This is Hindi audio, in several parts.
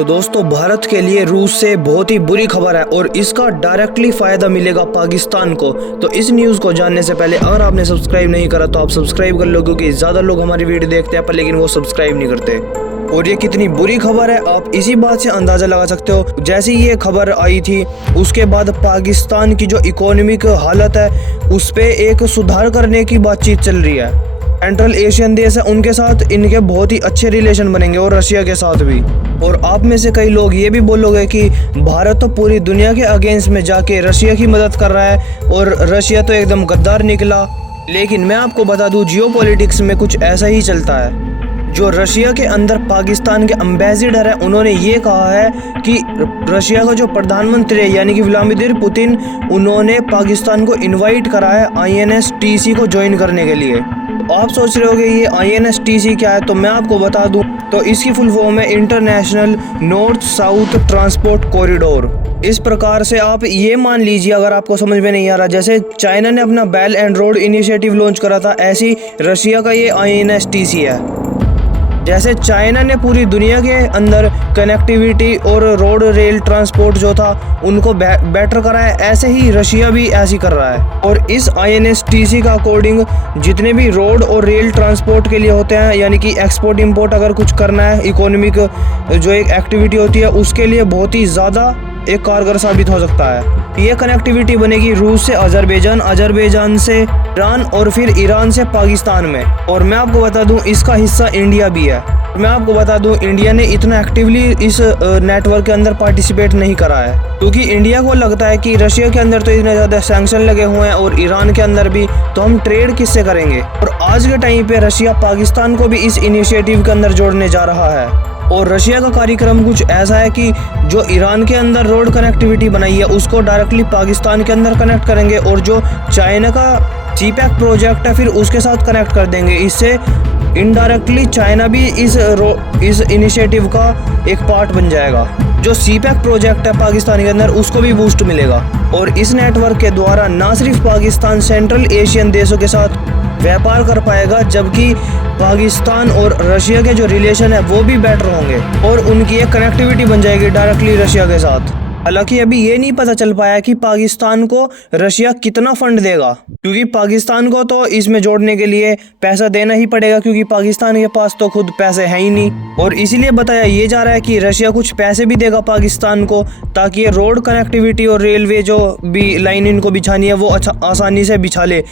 तो दोस्तों भारत के लिए रूस से बहुत ही बुरी खबर है और इसका डायरेक्टली फायदा मिलेगा पाकिस्तान को। तो इस न्यूज़ को जानने से पहले अगर आपने सब्सक्राइब नहीं करा तो आप सब्सक्राइब कर लो, क्योंकि ज़्यादा लोग हमारी वीडियो देखते हैं पर लेकिन वो सब्सक्राइब नहीं करते। और ये कितनी बुरी खबर है आप इसी बात से अंदाज़ा लगा सकते हो। जैसे ये खबर आई थी उसके बाद पाकिस्तान की जो इकोनॉमिक हालत है उस पर एक सुधार करने की बातचीत चल रही है। सेंट्रल एशियन देश है, उनके साथ इनके बहुत ही अच्छे रिलेशन बनेंगे और रशिया के साथ भी। और आप में से कई लोग ये भी बोलोगे कि भारत तो पूरी दुनिया के अगेंस्ट में जाके रशिया की मदद कर रहा है और रशिया तो एकदम गद्दार निकला। लेकिन मैं आपको बता दूं जियोपॉलिटिक्स में कुछ ऐसा ही चलता है। जो रशिया के अंदर पाकिस्तान के एम्बेसडर है उन्होंने ये कहा है कि रशिया का जो प्रधानमंत्री है यानी कि व्लादिमीर पुतिन, उन्होंने पाकिस्तान को इनवाइट करा है INSTC को ज्वाइन करने के लिए। आप सोच रहे होगे ये INSTC क्या है, तो मैं आपको बता दूं तो इसकी फुल फॉर्म है international north south transport corridor. इस प्रकार से आप ये मान लीजिए, अगर आपको समझ में नहीं आ रहा, जैसे चाइना ने अपना belt and road initiative launch करा था, ऐसी रशिया का ये INSTC है। जैसे चाइना ने पूरी दुनिया के अंदर कनेक्टिविटी और रोड रेल ट्रांसपोर्ट जो था उनको बेटर करा है, ऐसे ही रशिया भी ऐसी कर रहा है। और इस INSTC का अकॉर्डिंग जितने भी रोड और रेल ट्रांसपोर्ट के लिए होते हैं, यानी कि एक्सपोर्ट इंपोर्ट अगर कुछ करना है, इकोनॉमिक जो एक एक्टिविटी होती है उसके लिए बहुत ही ज़्यादा एक कारगर साबित हो सकता है। ये कनेक्टिविटी बनेगी रूस से अजरबैजान, अजरबैजान से ईरान और फिर ईरान से पाकिस्तान में। और मैं आपको बता दूं इसका हिस्सा इंडिया भी है। मैं आपको बता दूं इंडिया ने इतना एक्टिवली इस नेटवर्क के अंदर पार्टिसिपेट नहीं करा है, क्योंकि इंडिया को लगता है कि रशिया के अंदर तो इतने ज़्यादा सैंक्शन लगे हुए हैं और ईरान के अंदर भी, तो हम ट्रेड किससे करेंगे। और आज के टाइम पे रशिया पाकिस्तान को भी इस इनिशिएटिव के अंदर जोड़ने जा रहा है। और रशिया का कार्यक्रम कुछ ऐसा है कि जो ईरान के अंदर रोड कनेक्टिविटी बनाई है उसको डायरेक्टली पाकिस्तान के अंदर कनेक्ट करेंगे और जो चाइना का CPEC प्रोजेक्ट है फिर उसके साथ कनेक्ट कर देंगे। इससे इनडायरेक्टली चाइना भी इस इनिशिएटिव का एक पार्ट बन जाएगा। जो CPEC प्रोजेक्ट है पाकिस्तान के अंदर उसको भी बूस्ट मिलेगा। और इस नेटवर्क के द्वारा ना सिर्फ पाकिस्तान सेंट्रल एशियन देशों के साथ व्यापार कर पाएगा, जबकि पाकिस्तान और रशिया के जो रिलेशन है वो भी बेटर होंगे और उनकी एक कनेक्टिविटी बन जाएगी डायरेक्टली रशिया के साथ। हालांकि अभी ये नहीं पता चल पाया कि पाकिस्तान को रशिया कितना फंड देगा, क्योंकि पाकिस्तान को तो इसमें जोड़ने के लिए पैसा देना ही पड़ेगा, क्योंकि पाकिस्तान के पास तो खुद पैसे हैं ही नहीं। और इसीलिए बताया ये जा रहा है कि रशिया कुछ पैसे भी देगा पाकिस्तान को, ताकि ये रोड कनेक्टिविटी और रेलवे जो भी लाइन इनको बिछानी है वो अच्छा आसानी से बिछा ले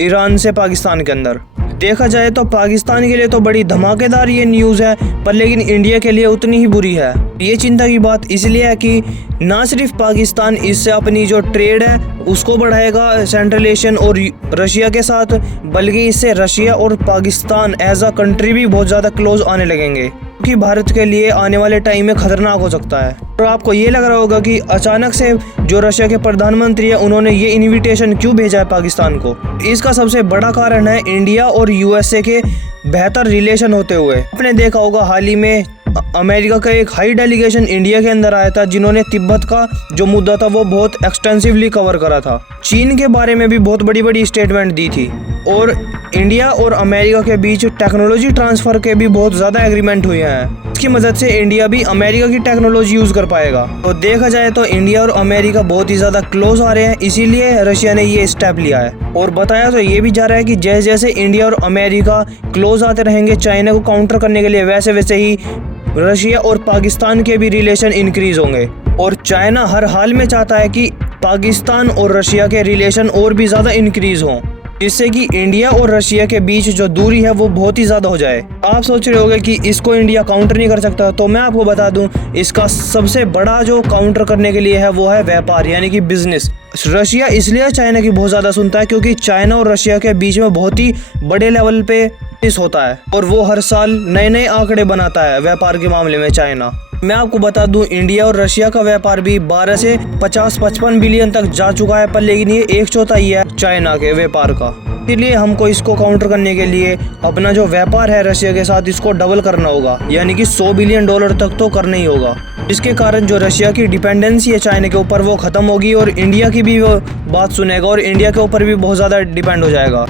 ईरान से पाकिस्तान के अंदर। देखा जाए तो पाकिस्तान के लिए तो बड़ी धमाकेदार ये न्यूज़ है, पर लेकिन इंडिया के लिए उतनी ही बुरी है। ये चिंता की बात इसलिए है कि ना सिर्फ पाकिस्तान इससे अपनी जो ट्रेड है उसको बढ़ाएगा सेंट्रल एशियन और रशिया के साथ, बल्कि इससे रशिया और पाकिस्तान एज अ कंट्री भी बहुत ज़्यादा क्लोज आने लगेंगे, कि भारत के लिए आने वाले टाइम में खतरनाक हो सकता है। तो आपको ये लग रहा होगा कि अचानक से जो रशिया के प्रधानमंत्री है उन्होंने ये इनविटेशन क्यों भेजा है पाकिस्तान को। इसका सबसे बड़ा कारण है इंडिया और USA के बेहतर रिलेशन होते हुए। आपने देखा होगा हाल ही में अमेरिका का एक हाई डेलीगेशन इंडिया के अंदर आया था, जिन्होंने तिब्बत का जो मुद्दा था वो बहुत एक्सटेंसिवली कवर करा था। चीन के बारे में भी बहुत बड़ी बड़ी स्टेटमेंट दी थी। और इंडिया और अमेरिका के बीच टेक्नोलॉजी ट्रांसफ़र के भी बहुत ज़्यादा एग्रीमेंट हुए हैं। इसकी मदद से इंडिया भी अमेरिका की टेक्नोलॉजी यूज़ कर पाएगा। तो देखा जाए तो इंडिया और अमेरिका बहुत ही ज़्यादा क्लोज आ रहे हैं, इसीलिए रशिया ने ये स्टेप लिया है। और बताया तो ये भी जा रहा है कि जैसे जैसे इंडिया और अमेरिका क्लोज आते रहेंगे चाइना को काउंटर करने के लिए, वैसे वैसे ही रशिया और पाकिस्तान के भी रिलेशन इंक्रीज होंगे। और चाइना हर हाल में चाहता है कि पाकिस्तान और रशिया के रिलेशन और भी ज़्यादा इंक्रीज हों, जिससे कि इंडिया और रशिया के बीच जो दूरी है वो बहुत ही ज़्यादा हो जाए। आप सोच रहे होंगे कि इसको इंडिया काउंटर नहीं कर सकता, तो मैं आपको बता दूं इसका सबसे बड़ा जो काउंटर करने के लिए है वो है व्यापार, यानी कि बिजनेस। रशिया इसलिए चाइना की बहुत ज़्यादा सुनता है क्योंकि चाइना और रशिया के बीच में बहुत ही बड़े लेवल पे होता है और वो हर साल नए नए आंकड़े बनाता है व्यापार के मामले में चाइना। मैं आपको बता दूं इंडिया और रशिया का व्यापार भी 12 से 50-55 बिलियन तक जा चुका है, पर लेकिन ये 1/4 ही है चाइना के व्यापार का। इसलिए हमको इसको काउंटर करने के लिए अपना जो व्यापार है रशिया के साथ इसको डबल करना होगा, यानी कि $100 बिलियन तक तो करना ही होगा। इसके कारण जो रशिया की डिपेंडेंसी है चाइना के ऊपर वो खत्म होगी और इंडिया की भी वो बात सुनेगा और इंडिया के ऊपर भी बहुत ज़्यादा डिपेंड हो जाएगा।